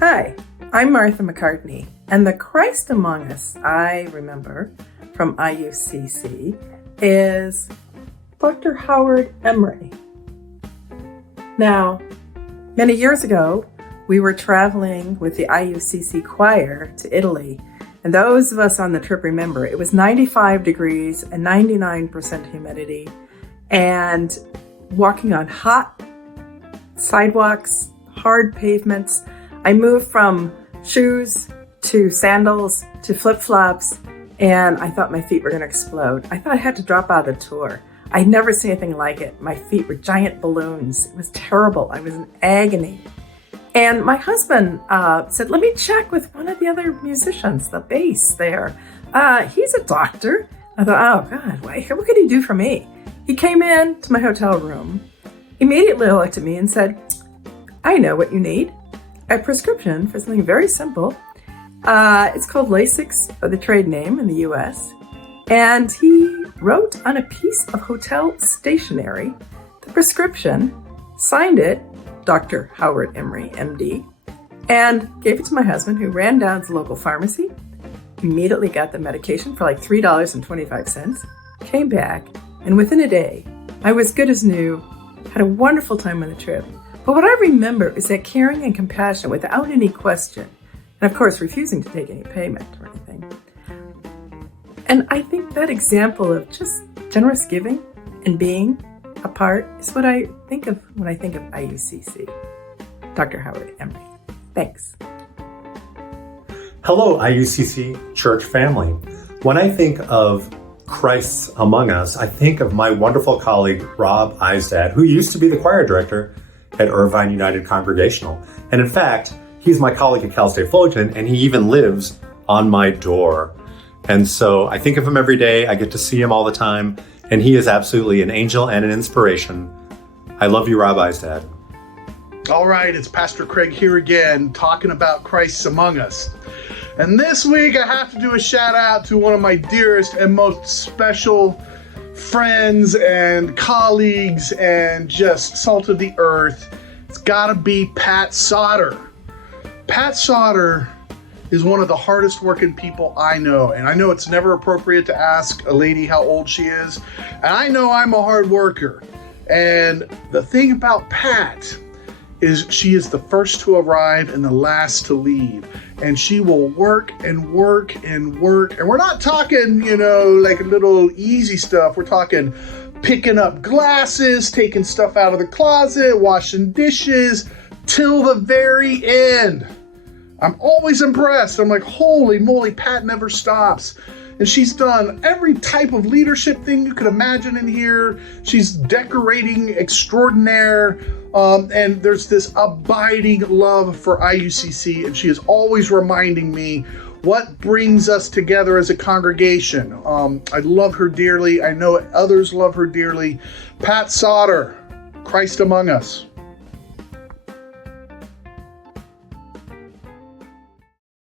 Hi, I'm Martha McCartney, and the Christ Among Us I remember from IUCC is Dr. Howard Emery. Now, many years ago, we were traveling with the IUCC choir to Italy, and those of us on the trip remember it was 95 degrees and 99% humidity, and walking on hot sidewalks, hard pavements. I moved from shoes to sandals to flip-flops, and I thought my feet were going to explode. I thought I had to drop out of the tour. I'd never seen anything like it. My feet were giant balloons. It was terrible. I was in agony. And my husband said, let me check with one of the other musicians, the bass there. He's a doctor. I thought, oh God, what could he do for me? He came in to my hotel room, immediately looked at me and said, I know what you need. A prescription for something very simple. It's called Lasix, the trade name in the US. And he wrote on a piece of hotel stationery the prescription, signed it, Dr. Howard Emery, MD, and gave it to my husband, who ran down to the local pharmacy, immediately got the medication for like $3.25, came back, and within a day, I was good as new, had a wonderful time on the trip. But what I remember is that caring and compassion without any question, and of course refusing to take any payment or anything. And I think that example of just generous giving and being a part is what I think of when I think of IUCC. Dr. Howard Emery. Thanks. Hello, IUCC church family. When I think of Christ's Among Us, I think of my wonderful colleague, Rob Eisdad, who used to be the choir director at Irvine United Congregational. And in fact, he's my colleague at Cal State Fullerton, and he even lives on my door. And so I think of him every day. I get to see him all the time, and he is absolutely an angel and an inspiration. I love you, Rob Eisdad. All right, it's Pastor Craig here again, talking about Christ Among Us. And this week I have to do a shout out to one of my dearest and most special friends and colleagues and just salt of the earth. It's gotta be Pat Sauter. Pat Sauter is one of the hardest working people I know. And I know it's never appropriate to ask a lady how old she is. And I know I'm a hard worker. And the thing about Pat is she is the first to arrive and the last to leave. And she will work and work and work. And we're not talking, like little easy stuff. We're talking picking up glasses, taking stuff out of the closet, washing dishes, till the very end. I'm always impressed. I'm like, holy moly, Pat never stops. And she's done every type of leadership thing you could imagine in here. She's decorating extraordinaire. And there's this abiding love for IUCC. And she is always reminding me what brings us together as a congregation. I love her dearly. I know others love her dearly. Pat Sauter, Christ Among Us.